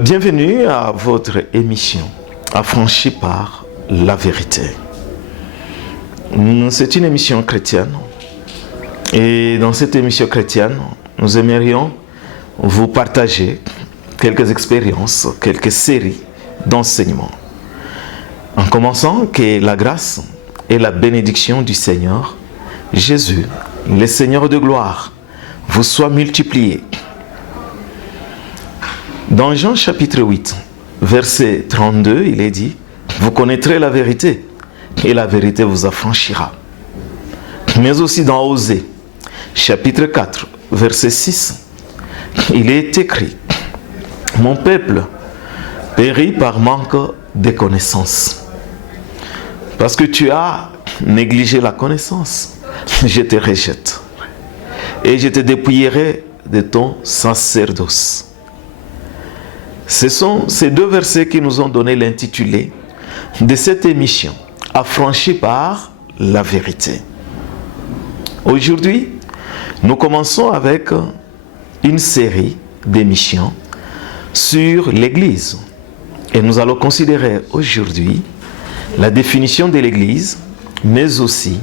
Bienvenue à votre émission Affranchi par la vérité. C'est une émission chrétienne et dans cette émission chrétienne, nous aimerions vous partager quelques expériences, quelques séries d'enseignements. En commençant, que la grâce et la bénédiction du Seigneur Jésus, le Seigneur de gloire, vous soient multipliées. Dans Jean chapitre 8, verset 32, il est dit « Vous connaîtrez la vérité, et la vérité vous affranchira. » Mais aussi dans Osée, chapitre 4, verset 6, il est écrit « Mon peuple périt par manque de connaissance. Parce que tu as négligé la connaissance, je te rejette, et je te dépouillerai de ton sacerdoce. » Ce sont ces deux versets qui nous ont donné l'intitulé de cette émission, Affranchi par la vérité. Aujourd'hui, nous commençons avec une série d'émissions sur l'Église. Et nous allons considérer aujourd'hui la définition de l'Église, mais aussi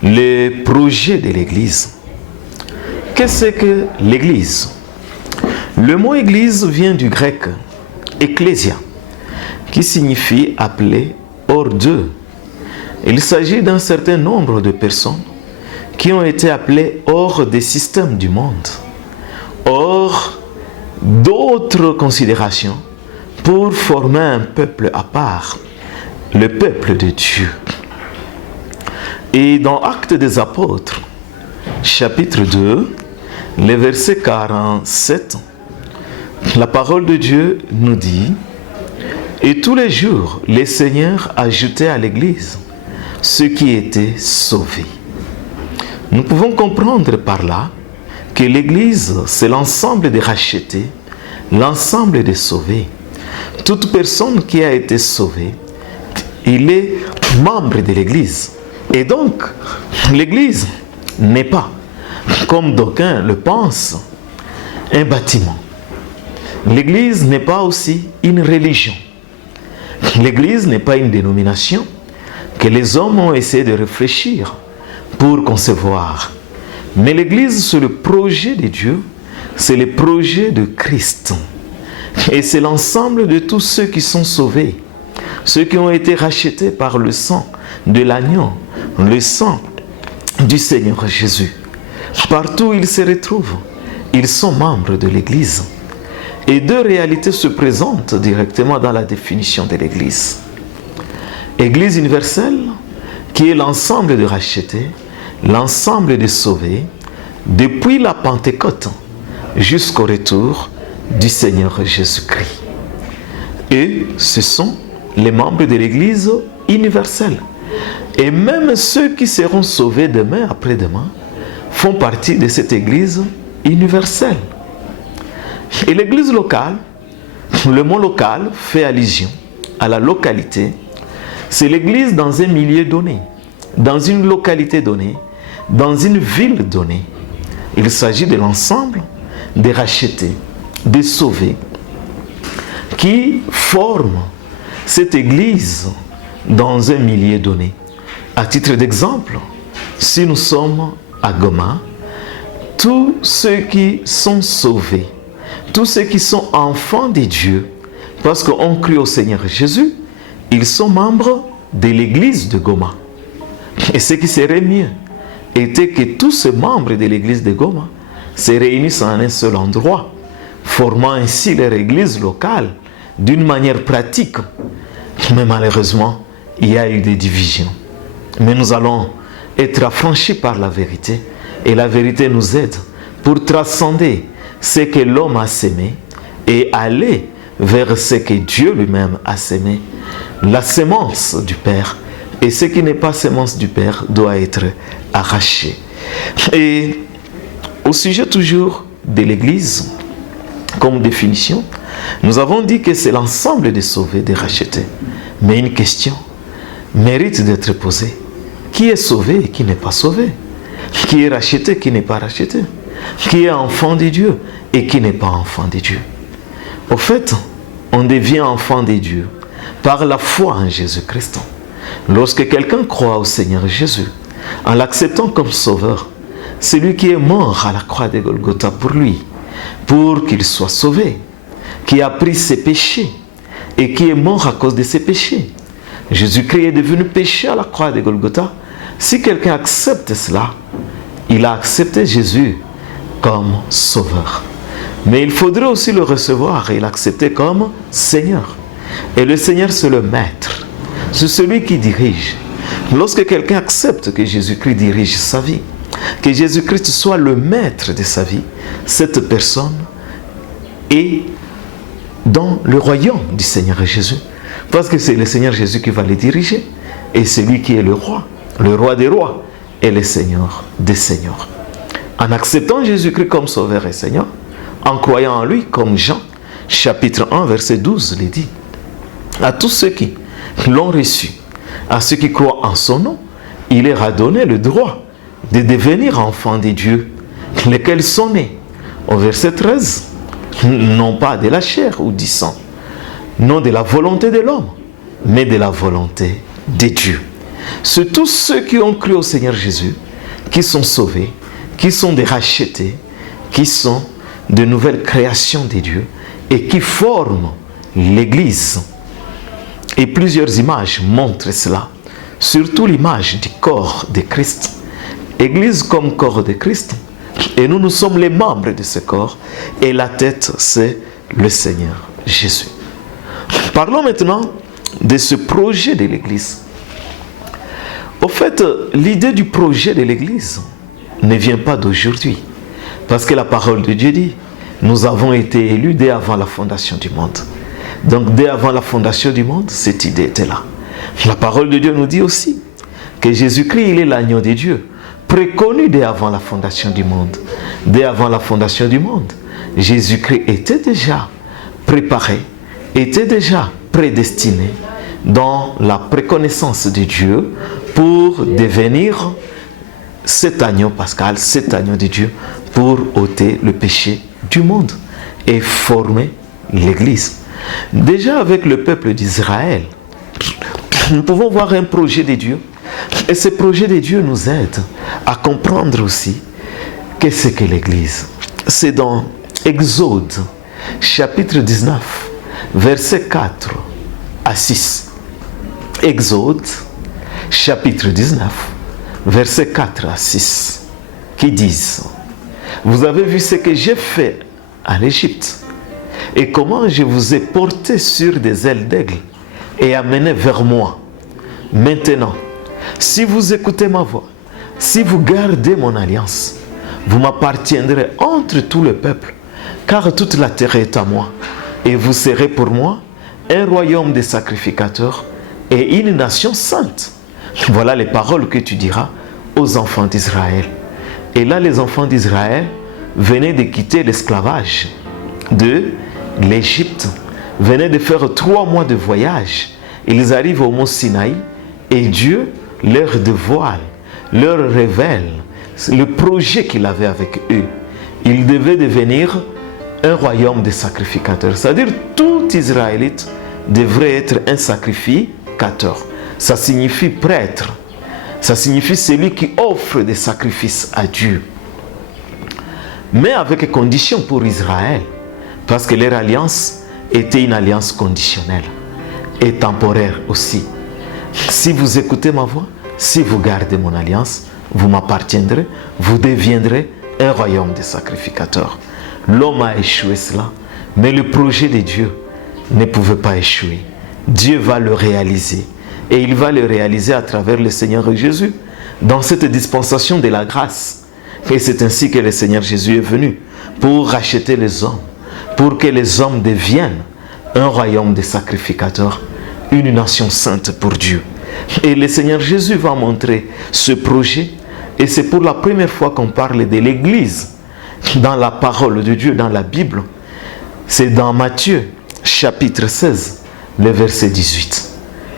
le projet de l'Église. Qu'est-ce que l'Église ? Le mot église vient du grec ecclésia, qui signifie appeler hors d'eux. Il s'agit d'un certain nombre de personnes qui ont été appelées hors des systèmes du monde, hors d'autres considérations, pour former un peuple à part, le peuple de Dieu. Et dans Actes des Apôtres, chapitre 2, le verset 47, la parole de Dieu nous dit « Et tous les jours, le Seigneur ajoutait à l'Église ceux qui étaient sauvés. » Nous pouvons comprendre par là que l'Église, c'est l'ensemble des rachetés, l'ensemble des sauvés. Toute personne qui a été sauvée, il est membre de l'Église. Et donc, l'Église n'est pas, comme d'aucuns le pensent, un bâtiment. L'Église n'est pas aussi une religion. L'Église n'est pas une dénomination que les hommes ont essayé de réfléchir pour concevoir. Mais l'Église, c'est le projet de Dieu, c'est le projet de Christ. Et c'est l'ensemble de tous ceux qui sont sauvés, ceux qui ont été rachetés par le sang de l'agneau, le sang du Seigneur Jésus. Partout où ils se retrouvent, ils sont membres de l'Église. Et deux réalités se présentent directement dans la définition de l'Église. Église universelle, qui est l'ensemble des rachetés, l'ensemble des sauvés, depuis la Pentecôte jusqu'au retour du Seigneur Jésus-Christ. Et ce sont les membres de l'Église universelle. Et même ceux qui seront sauvés demain, après-demain, font partie de cette Église universelle. Et l'Église locale, le mot local fait allusion à la localité. C'est l'Église dans un milieu donné, dans une localité donnée, dans une ville donnée. Il s'agit de l'ensemble des rachetés, des sauvés, qui forment cette Église dans un milieu donné. À titre d'exemple, si nous sommes à Goma, tous ceux qui sont sauvés, tous ceux qui sont enfants de Dieu, parce qu'on crie au Seigneur Jésus, ils sont membres de l'église de Goma. Et ce qui serait mieux était que tous ces membres de l'église de Goma se réunissent en un seul endroit, formant ainsi leur église locale d'une manière pratique. Mais malheureusement, il y a eu des divisions. Mais nous allons être affranchis par la vérité, et la vérité nous aide pour transcender ce que l'homme a sémé et aller vers ce que Dieu lui-même a sémé, la sémence du Père. Et ce qui n'est pas sémence du Père doit être arraché. Et au sujet toujours de l'Église, comme définition, Nous avons dit que c'est l'ensemble des sauvés, des rachetés. Mais une question mérite d'être posée. Qui est sauvé et qui n'est pas sauvé? Qui est racheté, qui n'est pas racheté? Qui est enfant de Dieu et qui n'est pas enfant de Dieu? Au fait, on devient enfant de Dieu par la foi en Jésus-Christ. Lorsque quelqu'un croit au Seigneur Jésus, en l'acceptant comme sauveur, c'est lui qui est mort à la croix de Golgotha pour lui, pour qu'il soit sauvé, qui a pris ses péchés et qui est mort à cause de ses péchés. Jésus-Christ est devenu péché à la croix de Golgotha. Si quelqu'un accepte cela, il a accepté Jésus comme sauveur. Mais il faudrait aussi le recevoir et l'accepter comme Seigneur. Et le Seigneur, c'est le maître. C'est celui qui dirige. Lorsque quelqu'un accepte que Jésus-Christ dirige sa vie, que Jésus-Christ soit le maître de sa vie, cette personne est dans le royaume du Seigneur Jésus. Parce que c'est le Seigneur Jésus qui va les diriger. Et c'est lui qui est le roi des rois et le Seigneur des seigneurs. En acceptant Jésus-Christ comme sauveur et Seigneur, en croyant en lui, comme Jean, chapitre 1, verset 12, le dit, à tous ceux qui l'ont reçu, à ceux qui croient en son nom, il leur a donné le droit de devenir enfants de Dieu, lesquels sont nés, au verset 13, non pas de la chair ou du sang, non de la volonté de l'homme, mais de la volonté de Dieu. C'est tous ceux qui ont cru au Seigneur Jésus, qui sont sauvés, qui sont des rachetés, qui sont de nouvelles créations de Dieu et qui forment l'Église. Et plusieurs images montrent cela, surtout l'image du corps de Christ. Église comme corps de Christ, et nous sommes les membres de ce corps, et la tête, c'est le Seigneur Jésus. Parlons maintenant de ce projet de l'Église. Au fait, l'idée du projet de l'Église ne vient pas d'aujourd'hui, parce que la parole de Dieu dit, nous avons été élus dès avant la fondation du monde. Donc dès avant la fondation du monde, cette idée était là. La parole de Dieu nous dit aussi que Jésus-Christ, il est l'agneau de Dieu, préconnu dès avant la fondation du monde. Dès avant la fondation du monde, Jésus-Christ était déjà préparé, était déjà prédestiné dans la préconnaissance de Dieu pour devenir cet agneau pascal, cet agneau de Dieu, pour ôter le péché du monde et former l'Église. Déjà avec le peuple d'Israël, nous pouvons voir un projet de Dieu. Et ce projet de Dieu nous aide à comprendre aussi qu'est-ce que l'Église. C'est dans Exode, chapitre 19, versets 4 à 6. Exode, chapitre 19, versets 4 à 6, qui disent, « Vous avez vu ce que j'ai fait en Égypte, et comment je vous ai porté sur des ailes d'aigle et amené vers moi. Maintenant, si vous écoutez ma voix, si vous gardez mon alliance, vous m'appartiendrez entre tout le peuple, car toute la terre est à moi, et vous serez pour moi un royaume de sacrificateurs et une nation sainte. Voilà les paroles que tu diras aux enfants d'Israël. » Et là, les enfants d'Israël venaient de quitter l'esclavage de l'Égypte, venaient de faire 3 mois de voyage. Ils arrivent au mont Sinaï et Dieu leur dévoile, leur révèle le projet qu'il avait avec eux. Ils devaient devenir un royaume de sacrificateurs. C'est-à-dire tout Israélite devrait être un sacrificateur. Ça signifie prêtre. Ça signifie celui qui offre des sacrifices à Dieu. Mais avec conditions pour Israël. Parce que leur alliance était une alliance conditionnelle et temporaire aussi. Si vous écoutez ma voix, si vous gardez mon alliance, vous m'appartiendrez, vous deviendrez un royaume de sacrificateurs. L'homme a échoué cela, mais le projet de Dieu ne pouvait pas échouer. Dieu va le réaliser. Et il va le réaliser à travers le Seigneur Jésus, dans cette dispensation de la grâce. Et c'est ainsi que le Seigneur Jésus est venu, pour racheter les hommes, pour que les hommes deviennent un royaume de sacrificateurs, une nation sainte pour Dieu. Et le Seigneur Jésus va montrer ce projet, et c'est pour la première fois qu'on parle de l'Église dans la parole de Dieu, dans la Bible. C'est dans Matthieu, chapitre 16, le verset 18.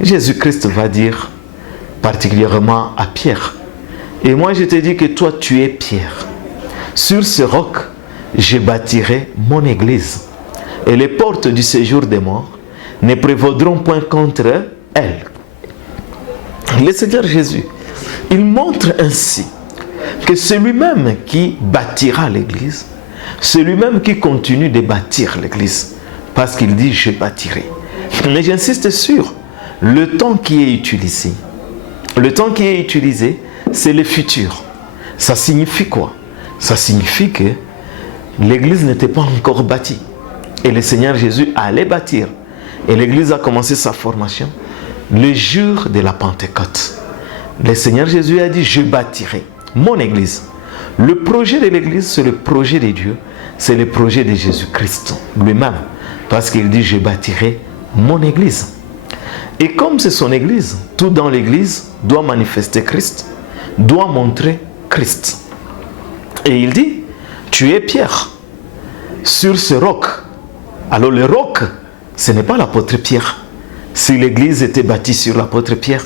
Jésus-Christ va dire particulièrement à Pierre, « Et moi je te dis que toi tu es Pierre. Sur ce roc, je bâtirai mon église. Et les portes du séjour des morts ne prévaudront point contre elle. » Le Seigneur Jésus, il montre ainsi que c'est lui-même qui bâtira l'église, c'est lui-même qui continue de bâtir l'église, parce qu'il dit « je bâtirai ». Mais j'insiste sur le temps qui est utilisé. Le temps qui est utilisé, c'est le futur. Ça signifie quoi? Ça signifie que l'église n'était pas encore bâtie. Et le Seigneur Jésus allait bâtir. Et l'église a commencé sa formation le jour de la Pentecôte. Le Seigneur Jésus a dit, je bâtirai mon église. Le projet de l'église, c'est le projet de Dieu. C'est le projet de Jésus-Christ lui-même. Parce qu'il dit, je bâtirai mon église. Et comme c'est son église, tout dans l'église doit manifester Christ, doit montrer Christ. Et il dit, tu es Pierre, sur ce roc. Alors le roc, ce n'est pas l'apôtre Pierre. Si l'église était bâtie sur l'apôtre Pierre,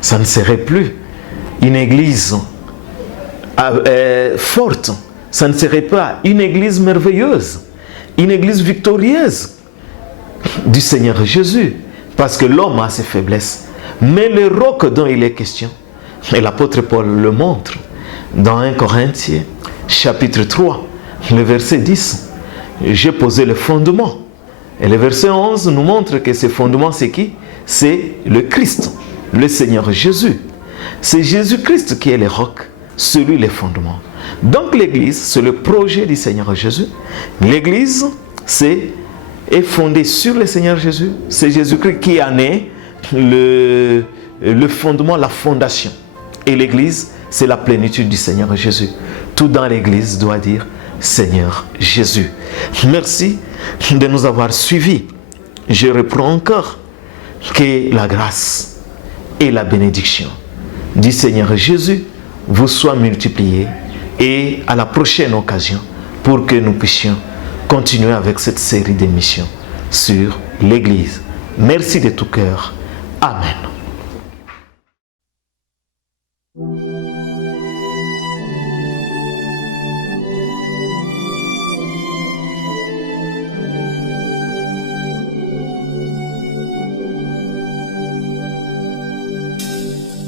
ça ne serait plus une église forte. Ça ne serait pas une église merveilleuse, une église victorieuse du Seigneur Jésus. Parce que l'homme a ses faiblesses. Mais le roc dont il est question, et l'apôtre Paul le montre dans 1 Corinthiens, chapitre 3, le verset 10. J'ai posé le fondement. Et le verset 11 nous montre que ce fondement, c'est qui? C'est le Christ, le Seigneur Jésus. C'est Jésus-Christ qui est le roc, celui le fondement. Donc l'église, c'est le projet du Seigneur Jésus. L'église, est fondée sur le Seigneur Jésus. C'est Jésus-Christ qui en est le fondement, la fondation. Et l'église, c'est la plénitude du Seigneur Jésus. Tout dans l'église doit dire Seigneur Jésus. Merci de nous avoir suivis. Je reprends encore que la grâce et la bénédiction du Seigneur Jésus vous soient multipliées et à la prochaine occasion pour que nous puissions continuer avec cette série d'émissions sur l'Église. Merci de tout cœur. Amen.